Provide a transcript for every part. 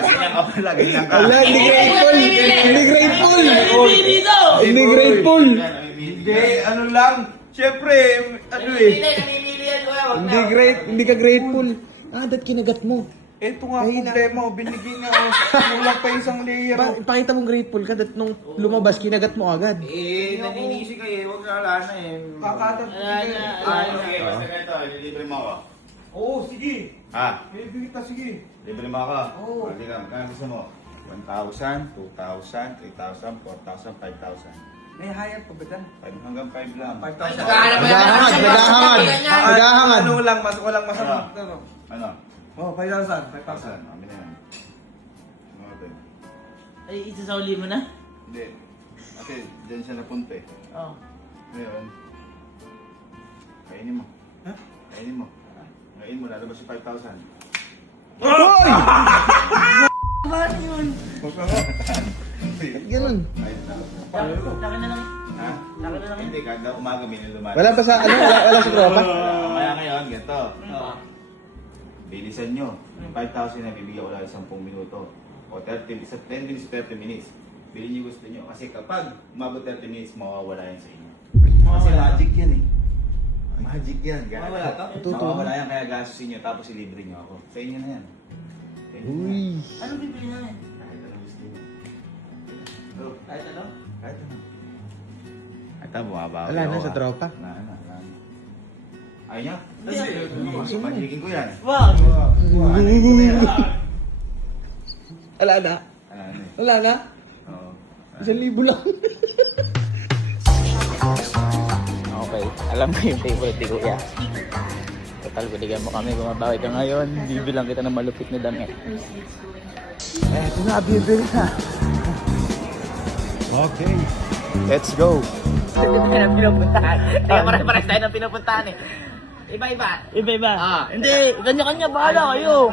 Ganyan ka pala, ganyan ka. Wala, hindi grateful. Hindi grateful. Hindi grateful. Hindi, ano lang. Siyempre, ano eh. Hindi ka grateful. Ah, ba't kinagat mo? Ito nga problema, binigyan niya ako. Kulang pa isang layer. Pakita mong grateful ka, that nung lumabas, kinagat mo agad. Naninisi kayo, huwag na wala na eh. Kakatat. Okay, basta ganito, lilibre mo ako. Oo, sige. Ha? Libre kita, sige. Libre mo ako? Oo. Hindi ka, magkano gusto mo? 1,000, 2,000, 3,000, 4,000, 5,000. May hayat pa ba dyan? Hanggang 5 lang. 5,000. Naghahangan. Ano lang, walang masama. Ano? Oh, 5,000. 5,000. Amin na yan. Ano natin? Ay, isasauli mo na? Hindi. Kasi dyan siya napunta eh. Oo. Ngayon, kainin mo. Ha? Kainin mo. Ngayon mo, lalabas yung 5,000. Paano yun? Ganun. Laki na lang. Ha? Laki na lang. Hindi, kada umaga may naluman. Wala pa sa, wala sa tropa? Kaya ngayon, ganito. Bilisan nyo. 5,000 na bibigyan ko lang 10 minuto. O 10 minutes, 30 minutes. Bilhin nyo gusto nyo. Kasi kapag umabot 30 minutes, mawawala yan sa inyo. Kasi magic yan eh. Magic yan. Mawawala to? Mawawala yan, kaya gastusin nyo. Tapos ilibre nyo ako. Sa inyo na yan. Sa inyo na yan. Uy. Ano bibili namin? Kahit ano gusto nyo. Go. Kahit ano? Kahit ano. Ito, bumabawi Wala na ako, sa ah. tropa. Wala na. Ayaw niya? Magiging ko yan. Wow! Anayin ko na yan. Wala na. Ano eh. Wala na. Oo. 1,000 lang. Okay, alam ko yung favorite ni Kuya. Total, binigyan mo kami, gumabawi ka ngayon. Bibilang kita ng malupit na damit. Eto na, bibili na. Okay. Let's go. Hindi tayo ng pinupuntahan. Kaya pares-pares tayo ng pinupuntahan eh. Iba-iba. Iba-iba? Hindi, kanya-kanya, bahala kayo.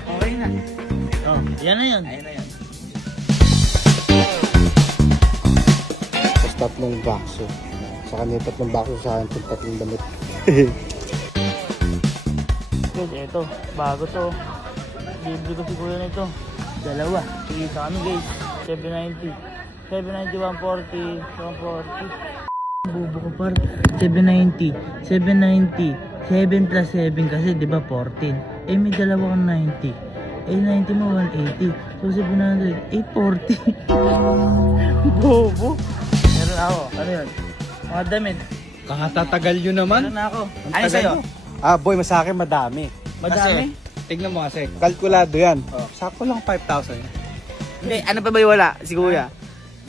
Okay na. Oh, yan na yun. Ayun na yan. Tapos tatlong bakso. Sa kanya tatlong bakso, sa akin tatlong damit. Guys, eto, bago to. Libre ko si Kuya na ito. Dalawa. Sige sa kami guys. 790. 790, 140. 140. Bubo ko par. 790. 790. 7 plus 7 kasi di ba 14. Eh may dalawa kang 90. Eh 90 mo 180. So 700. 840. Bobo. Meron ako. Ano yun? Mga damit. Kakatatagal yun naman. Meron na ako. Ano sa'yo? Ah, boy, mas sa akin madami. Madami? Tignan mo kasi, kalkulado yan. Sakto lang 5,000. Hindi, ano pa ba yung wala? Si Kuya.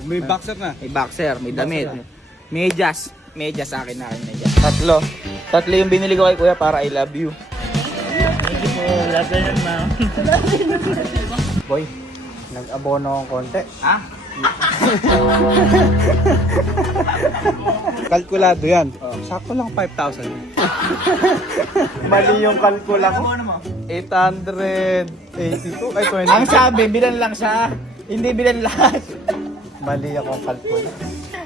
May boxer na. May boxer, may damit. Boxer. Medyas. Medyas sa akin na akin, medyas. Tatlo yung binili ko kay Kuya para I love you. Thank you po. Love you naman. Boy, nag-abono akong konti. Ha? Kalkulado yan. Sakto lang 5,000. Mali yung kalkula ko. 882. Ay, 20. Ang sabi, bilan lang siya. Hindi bilan lahat. Mali akong kalkula.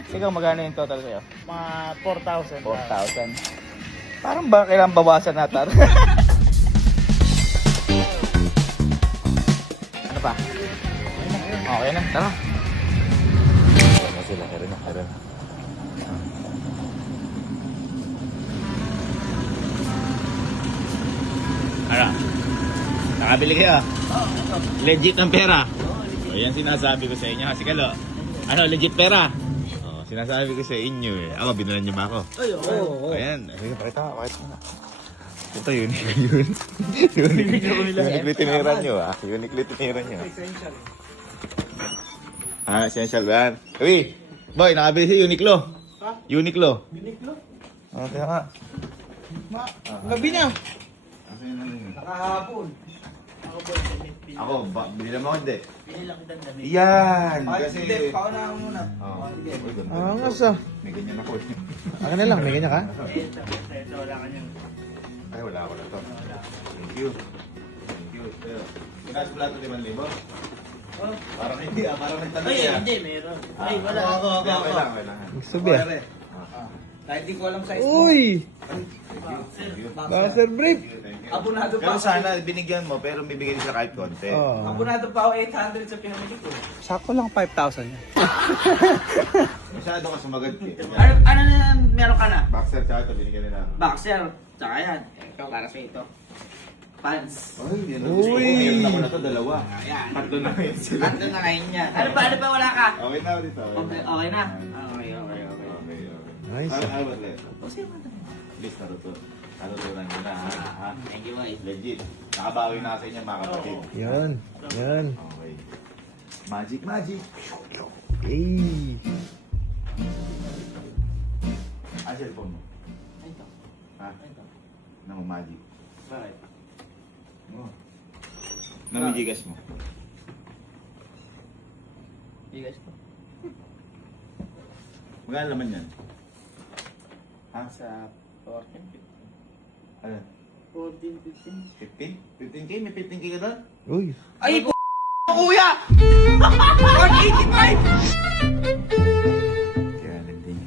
Ikaw, magkano yung total sa'yo? Mga 4,000. 4,000. Parang ba kailangan bawasan natin? Ano pa? Okay na, tara. Ano sila? Heron na. Ano? Nakabili kayo? Legit ang pera? O yan sinasabi ko sa inyo. Sige lo. Ano, legit pera? O, sinasabi ko sa inyo eh. Ako, binulan niyo ba ako? Ay, oo. Ayan. Sige, pakita mo. Ito, unique yun. Uniquely tinira nyo ah. Uniquely tinira nyo. Ah, essential ba yan? Uy! Boy, nakabili si Uniqlo. Ha? Uniqlo. Uniqlo? Oh, kaya nga. Gabi na. Kasi yun ano yun? Nakahapon. Ako, bili naman ako hindi. Bili lang kitang damit. Yan! Ay, Kasi... hindi. Paunahan mo muna. Oo. Sige. Uy, ganda. Ah, nga sa. May ganyan ako eh. Akin na lang, may ganyan ka? Ito, wala ka niyan. Ay, wala ako na to. Thank you. Thank you. Pero, pinas plato 5,000? Oh. Parang hindi ah, parang nagtanong Ay, ah. hindi, meron. Ay, wala. Okay lang, okay lang. Gusto ba? Kahit di ko alam size mo. Uy! Thank you. Master brief! Abonado pa Pero ako. sana binigyan mo, pero may bigay siya kahit konti. Oh. Abonado pa ako 800 sa pinamili ko. Sakto lang 5,000 yan. Masyado ka sumagad eh. Ano na meron ka na? Boxer tsaka ito, binigyan nila. Boxer. Tsaka yan. Ito, para sa ito. Pants. Ay, yan. Uy! Meron ako na to, dalawa. Ayan. Tatlo na ngayon sila. Tatlo na ngayon yan. Ano ba wala ka? Okay na dito. Okay na? Okay. Okay. Nice. Ano ba ulit? O sige man. Please, natutunan nyo na ha. Thank you, guys. Legit. Nakabawi na sa inyo mga kapatid. Yan. Yan. Okay. Magic. Hey! Ah, cellphone mo. Ito. Ha? Ito. Nang magic. Bakit? Oh. Namigigas mo. Bigas ko. Magkano laman yan? Ha? Sa 14, Ano? 15. 15? 15K? May 15K ka doon? Uy! Ay, kuya! 185! Kaya din.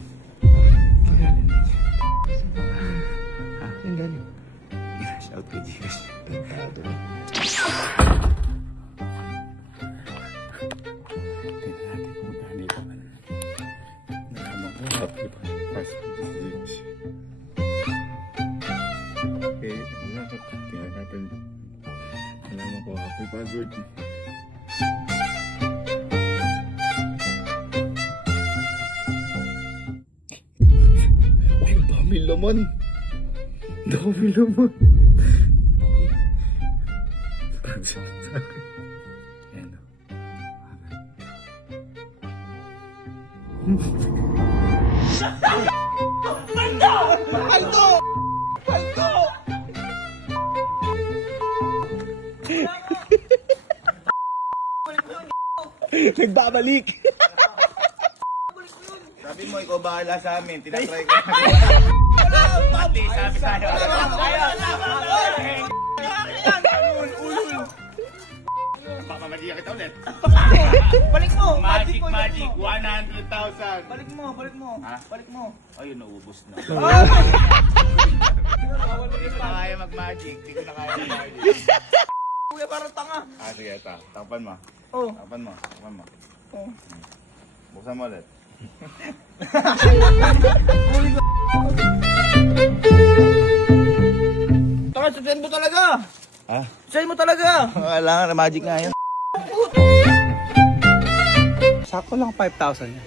Ang galing. Shout kay Gcash. Happy password. Uy, dami laman. Dami laman. Ayan o. Nagbabalik. Sabi mo, ikaw bahala sa amin. Tinatry ko. Sabi tayo. Papamagiya kita ulit. Balik mo! Magic, ko, magic. yan mo. 100,000. Balik mo. Ha? Balik mo. Ayun, naubos na. Ah! Hindi ko na kaya mag-magic. Hindi ko na kaya mag-magic. Kuya, parang tanga. Ah, sige, ito. Takpan mo. Oh. Takpan mo. Oh. Buksan mo ulit. Tanga, send mo talaga. Ha? Send mo talaga. Kailangan na magic nga yan. Sakto lang 5,000 yan.